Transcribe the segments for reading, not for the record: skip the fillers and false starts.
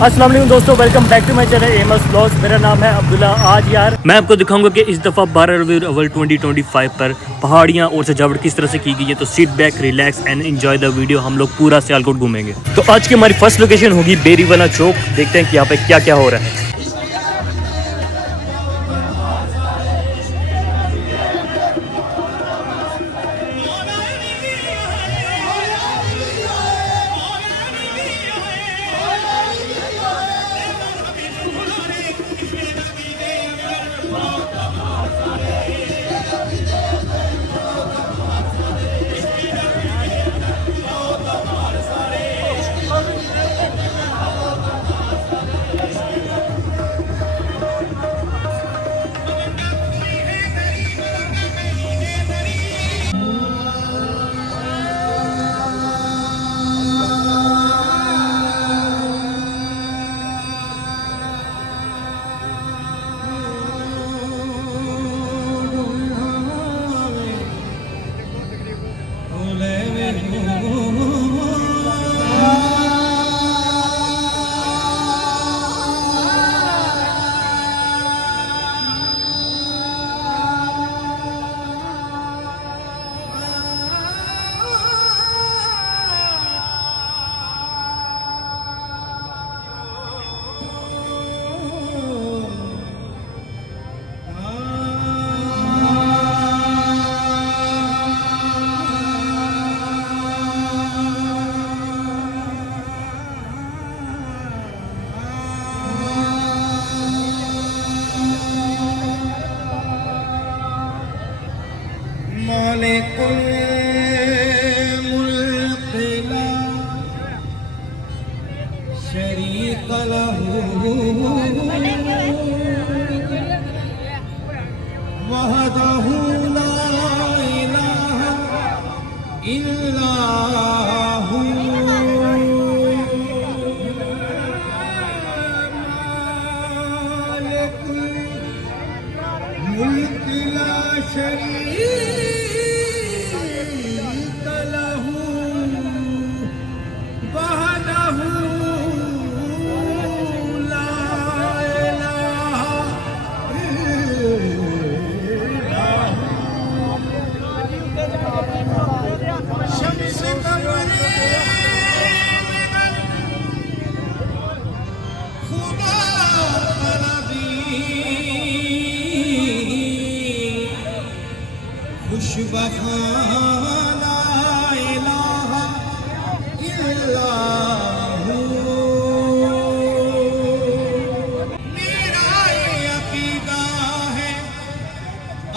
अस्सलाम वालेकुम दोस्तों, welcome back to my channel MS vlogs. मेरा नाम है अब्दुल्ला। आज यार मैं आपको दिखाऊंगा कि इस दफ़ा 12 रबीउल अव्वल 2025 पर पहाड़ियाँ और सजावट किस तरह से की गई है। तो sit back, relax and enjoy the video. हम लोग पूरा सियालकोट घूमेंगे। तो आज की हमारी फर्स्ट लोकेशन होगी बेरीवाला चौक। देखते हैं कि यहाँ पे क्या क्या हो रहा है।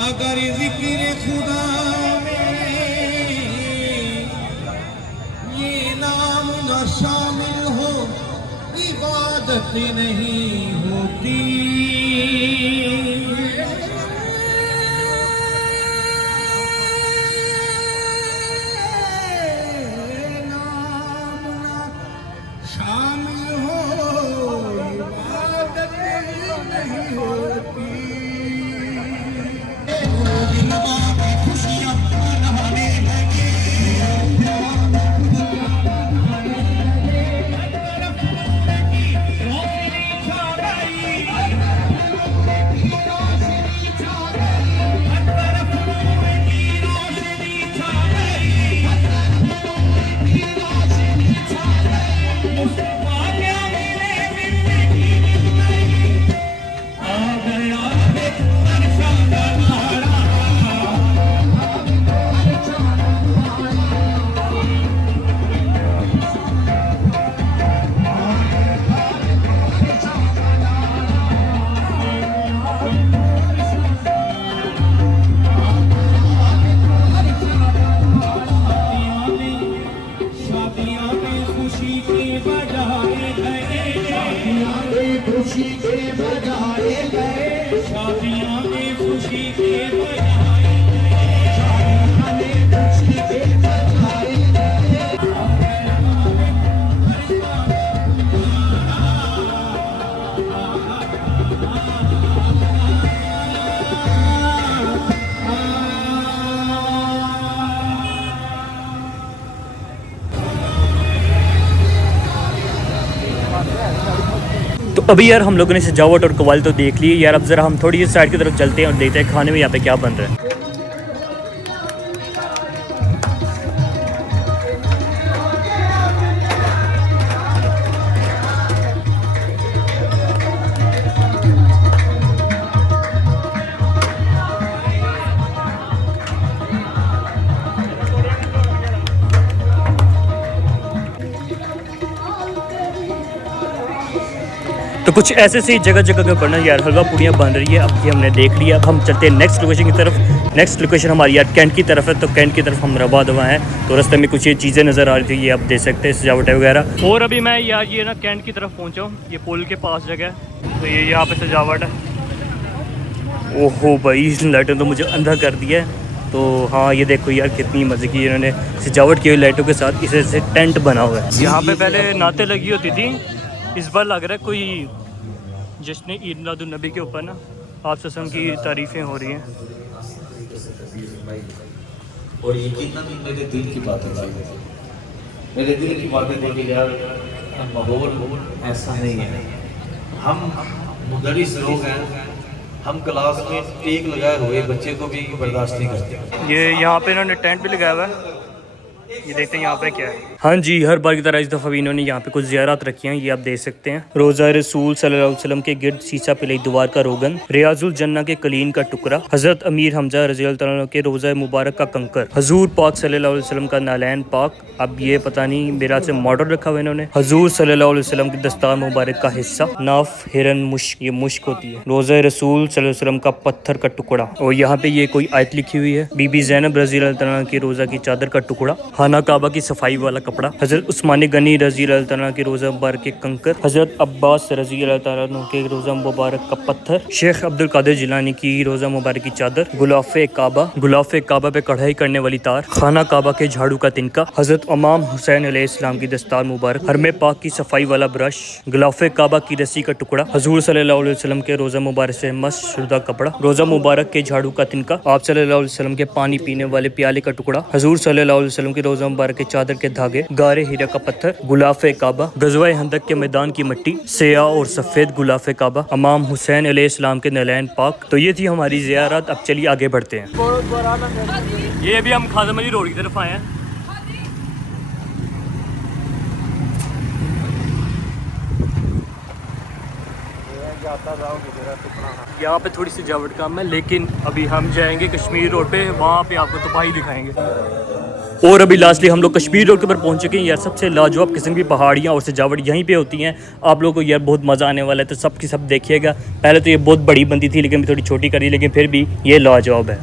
अगर जिक्र खुदा में ये नाम न शामिल हो इबादत नहीं होती। नाम न शामिल हो इबादत नहीं होती। खुशी के बजाए गए शादियां में खुशी के बजाए गए शादियां में खुशी के बजाए Yeah. तो अभी यार हम लोगों ने सजावट और कवाल तो देख ली यार। अब ज़रा हम थोड़ी सी साइड की तरफ चलते हैं और देखते हैं खाने में यहाँ पे क्या बन रहा है। तो कुछ ऐसे से जगह जगह का बना यार हलवा पूड़ियाँ बन रही है। अब ये हमने देख लिया। अब हम चलते हैं नेक्स्ट लोकेशन की तरफ। नेक्स्ट लोकेशन हमारी यार कैंट की तरफ है। तो कैंट की तरफ हम रवा दवा हैं। तो रास्ते में कुछ ये चीज़ें नज़र आ रही थी, ये आप देख सकते हैं सजावट वगैरह। और अभी मैं यार ये ना कैंट की तरफ पहुँचा हूँ। ये पुल के पास जगह है, तो ये यहाँ पर सजावट है। ओहो भाई, इस लाइटों तो मुझे अंधा कर दिया है। तो हाँ ये देखो यार कितनी मज़े की इन्होंने सजावट की हुई लाइटों के साथ। इसे से टेंट बना हुआ है। यहाँ पे पहले नाते लगी होती थी, इस बार लग रहा है कोई जश्न ईद मिलादुन नबी के ऊपर ना आप ससम की तारीफ़ें हो रही हैं। और यकीनन मेरे दिल की बातें थी, मेरे दिल की बातें थी कि यार माहौल ऐसा नहीं है। हम मुदरिस लोग हैं, हम क्लास में टेक लगाए हुए बच्चे को भी बर्दाश्त नहीं करते। ये यहाँ पे इन्होंने टेंट भी लगाया हुआ है। ये देखते हैं यहाँ पे क्या है। हाँ जी, हर बार की तरह इस दफ़ा भी इन्होंने यहाँ पे कुछ ज़ियारत रखी हैं। ये आप देख सकते हैं। रोज़ा रसूल सल्लल्लाहु अलैहि वसल्लम के गिर्द सीसा पिलई दुआर का रोगन, रियाजुल जन्ना के कलीन का टुकड़ा, हज़रत अमीर हमजा रज़ी अल्लाह तआला के रोज़ा मुबारक का कंकर, हजूर पाक सल्लल्लाहु अलैहि वसल्लम का नालैन पाक। अब ये पता नहीं मेरा से मॉडल रखा हुआ इन्होंने। हजूर सल्लल्लाहु अलैहि वसल्लम की दस्तार मुबारक का हिस्सा, नाफ हिरन मुश्क, ये मुश्क होती है। रोज़ा रसूल सल्लल्लाहु अलैहि वसल्लम का पत्थर का टुकड़ा। और यहाँ पे ये कोई आयत लिखी हुई है। बीबी ज़ैनब रज़ी अल्लाह तआला की रोज़ा की चादर का टुकड़ा, खाना काबा की सफाई वाला कपड़ा, हज़रत उस्मान गनी रज़ी अल्लाह तआला के रोज़ा मुबारक के कंकर, हज़रत अब्बास रज़ी अल्लाह तआला के रोज़ा मुबारक का पत्थर, शेख अब्दुल कादिर जिलानी की रोज़ा मुबारक की चादर, गुलाफ़े काबा पे कढ़ाई करने वाली तार, खाना काबा के झाड़ू का तिनका, हज़रत इमाम हुसैन अलैहिस्सलाम की दस्तार मुबारक, हरमे पाक की सफाई वाला ब्रश, गुलाफ़े काबा की रस्सी का टुकड़ा, हजूर सल्लल्लाहु अलैहि वसल्लम के रोज़ा मुबारक से मस शुदा कपड़ा, रोज़ा मुबारक के झाड़ू का तिनका, आप सल्लल्लाहु अलैहि वसल्लम के पानी पीने वाले प्याले का टुकड़ा, हजूर सल्लल्लाहु अलैहि वसल्लम के रोज़ा मुबारक के चादर के धागे, गारे हीरा का पत्थर, गुलाफ़े काबा, गज़वाए हंदक के मैदान की मिट्टी, सिया और सफ़ेद गुलाफ़े काबा, इमाम हुसैन अलैहिस्सलाम के नलैन पाक। तो ये थी हमारी ज़ियारत। अब चलिए आगे बढ़ते हैं। ये अभी हम खादम अली रोड की तरफ आए हैं। यहाँ पे थोड़ी सी सजावट कम है, लेकिन अभी हम जाएंगे कश्मीर रोड पे, वहाँ पे आपको तबाही दिखाएंगे। और अभी लास्टली हम लोग कश्मीर रोड के ऊपर पहुँच चुके हैं यार। सबसे लाजवाब किस्म की पहाड़ियाँ और सजावट यहीं पे होती हैं। आप लोगों को यार बहुत मज़ा आने वाला है, तो सब की सब देखिएगा। पहले तो ये बहुत बड़ी बनती थी, लेकिन थोड़ी छोटी करी, लेकिन फिर भी ये लाजवाब है।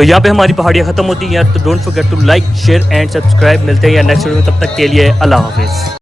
तो यहाँ पे हमारी पहाड़ियाँ खत्म होती हैं यार, तो don't forget to like share and subscribe. मिलते हैं यार नेक्स्ट वीडियो में, तब तक के लिए अल्लाह हाफिज़।